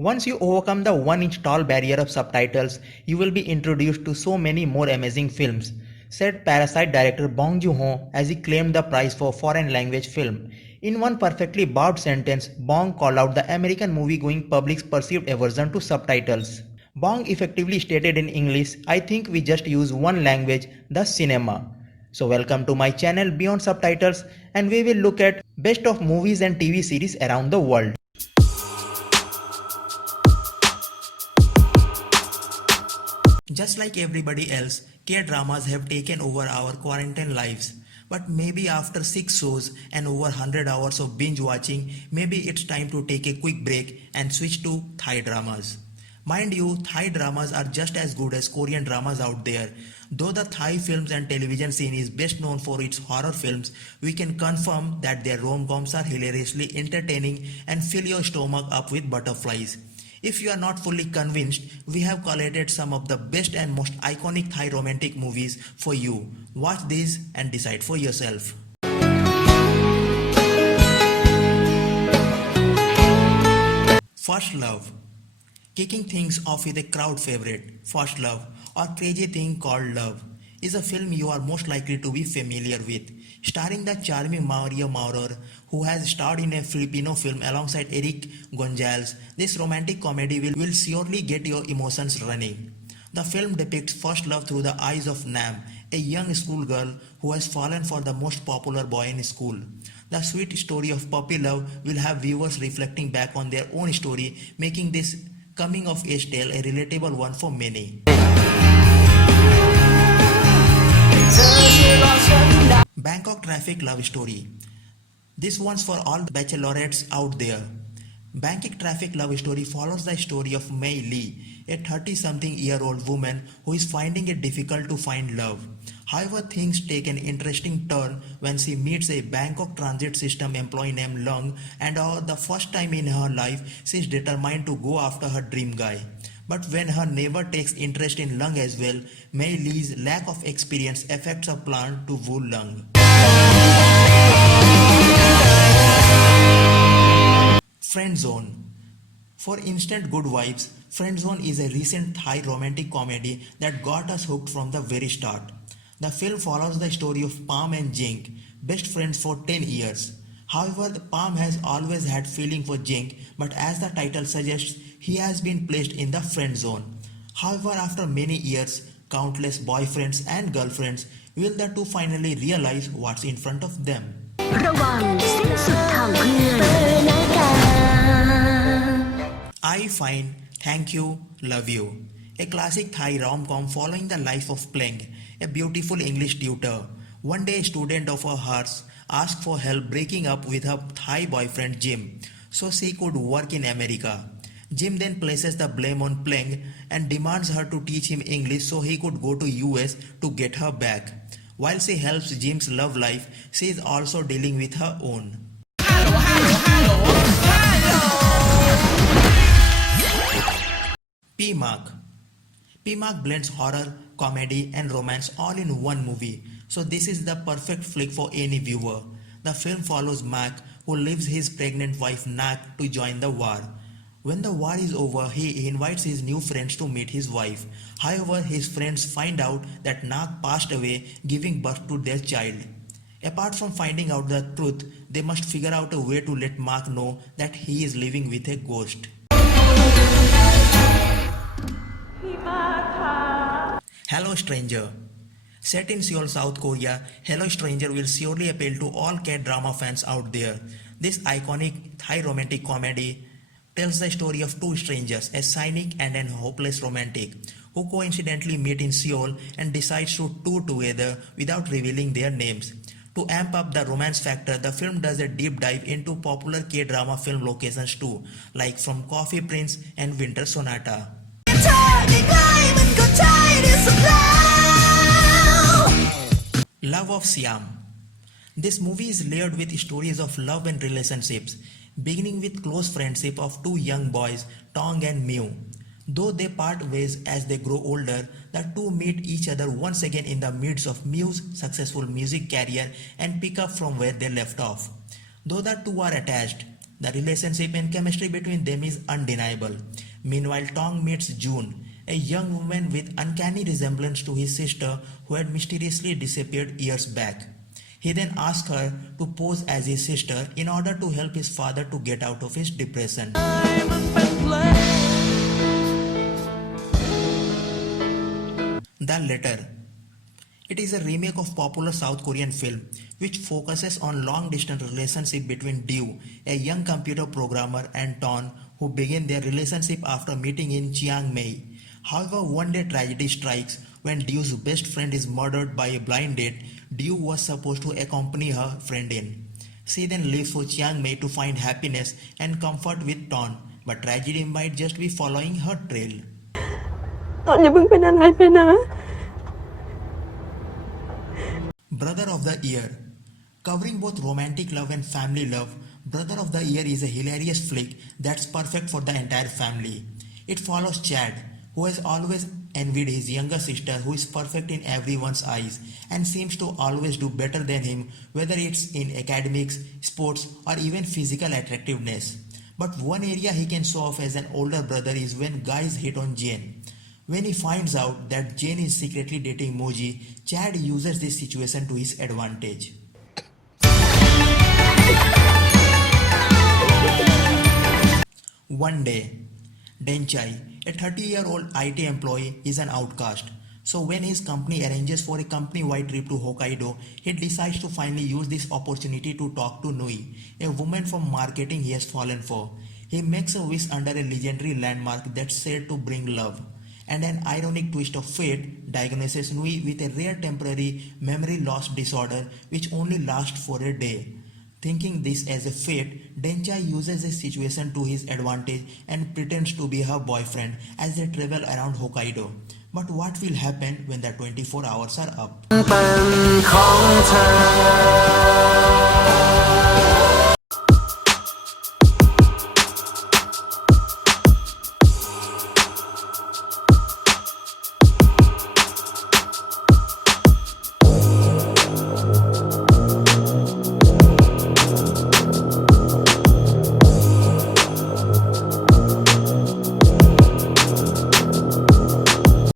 Once you overcome the 1-inch tall barrier of subtitles, you will be introduced to so many more amazing films, said Parasite director Bong Joon-ho as he claimed the prize for foreign language film. In one perfectly barbed sentence, Bong called out the American movie-going public's perceived aversion to subtitles. Bong effectively stated in English, I think we just use one language, the cinema. So welcome to my channel Beyond Subtitles, and we will look at best of movies and TV series around the world. Just like everybody else, K-dramas have taken over our quarantine lives. But maybe after 6 shows and over 100 hours of binge watching, maybe it's time to take a quick break and switch to Thai dramas. Mind you, Thai dramas are just as good as Korean dramas out there. Though the Thai films and television scene is best known for its horror films, we can confirm that their rom-coms are hilariously entertaining and fill your stomach up with butterflies. If you are not fully convinced, we have collated some of the best and most iconic Thai romantic movies for you. Watch these and decide for yourself. First Love. Kicking things off with a crowd favorite, First Love, or Crazy Thing Called Love, is a film you are most likely to be familiar with. Starring the charming Maria Maurer, who has starred in a Filipino film alongside Eric Gonzalez, this romantic comedy will surely get your emotions running. The film depicts first love through the eyes of Nam, a young schoolgirl who has fallen for the most popular boy in school. The sweet story of puppy love will have viewers reflecting back on their own story, making this coming-of-age tale a relatable one for many. Bangkok Traffic Love Story. This one's for all the bachelorettes out there. Bangkok Traffic Love Story follows the story of Mei Lee, a 30-something-year-old woman who is finding it difficult to find love. However, things take an interesting turn when she meets a Bangkok transit system employee named Lung, and for the first time in her life, she is determined to go after her dream guy. But when her neighbor takes interest in Lung as well, Mei Lee's lack of experience affects her plan to woo Lung. Friendzone. For instant good vibes, Friendzone is a recent Thai romantic comedy that got us hooked from the very start. The film follows the story of Palm and Jink, best friends for 10 years. However, Palm has always had feeling for Jink, but as the title suggests, he has been placed in the friend zone. However, after many years, countless boyfriends and girlfriends, will the two finally realize what's in front of them? ระวังสิ้นสุดทางเพื่อนI find Thank You, Love You, a classic Thai rom-com following the life of Pleng, a beautiful English tutor. One day a student of hers asked for help breaking up with her Thai boyfriend Jim so she could work in America. Jim then places the blame on Pleng and demands her to teach him English so he could go to US to get her back. While she helps Jim's love life, she is also dealing with her own. P-Mark. P-Mark blends horror, comedy and romance all in one movie, so this is the perfect flick for any viewer. The film follows Mark, who leaves his pregnant wife Nak to join the war. When the war is over, he invites his new friends to meet his wife. However, his friends find out that Nak passed away giving birth to their child. Apart from finding out the truth, they must figure out a way to let Mark know that he is living with a ghost. Hello Stranger. Set in Seoul, South Korea, Hello Stranger will surely appeal to all K-drama fans out there. This iconic Thai romantic comedy tells the story of two strangers, a cynic and an hopeless romantic, who coincidentally meet in Seoul and decides to tour together without revealing their names. To amp up the romance factor, the film does a deep dive into popular K-drama film locations too, like from Coffee Prince and Winter Sonata. Love of Siam. This movie is layered with stories of love and relationships, beginning with close friendship of two young boys, Tong and Mew. Though they part ways as they grow older, the two meet each other once again in the midst of Mew's successful music career and pick up from where they left off. Though the two are attached, The relationship and chemistry between them is undeniable. Meanwhile, Tong meets June, a young woman with uncanny resemblance to his sister who had mysteriously disappeared years back. He then asks her to pose as his sister in order to help his father to get out of his depression. The Letter. It is a remake of popular South Korean film which focuses on long-distance relationship between Dew, a young computer programmer, and Ton, who begin their relationship after meeting in Chiang Mai. However, one day tragedy strikes when Dew's best friend is murdered by a blind date Dew was supposed to accompany her friend in. She then leaves for Chiang Mai to find happiness and comfort with Ton, but tragedy might just be following her trail. ตอนอย่าเพิ่งเป็นอะไรไปนะ Brother of the Year. Covering both romantic love and family love, Brother of the Year is a hilarious flick that's perfect for the entire family. It follows Chad, who has always envied his younger sister who is perfect in everyone's eyes and seems to always do better than him, whether it's in academics, sports, or even physical attractiveness. But one area he can show off as an older brother is when guys hit on Jane. When he finds out that Jane is secretly dating Moji, Chad uses this situation to his advantage. One day, Denchai, a 30-year-old IT employee, is an outcast. So when his company arranges for a company-wide trip to Hokkaido, he decides to finally use this opportunity to talk to Nui, a woman from marketing he has fallen for. He makes a wish under a legendary landmark that's said to bring love. And an ironic twist of fate diagnoses Nui with a rare temporary memory loss disorder which only lasts for a day. Thinking this as a fate, Denchai uses the situation to his advantage and pretends to be her boyfriend as they travel around Hokkaido. But what will happen when the 24 hours are up?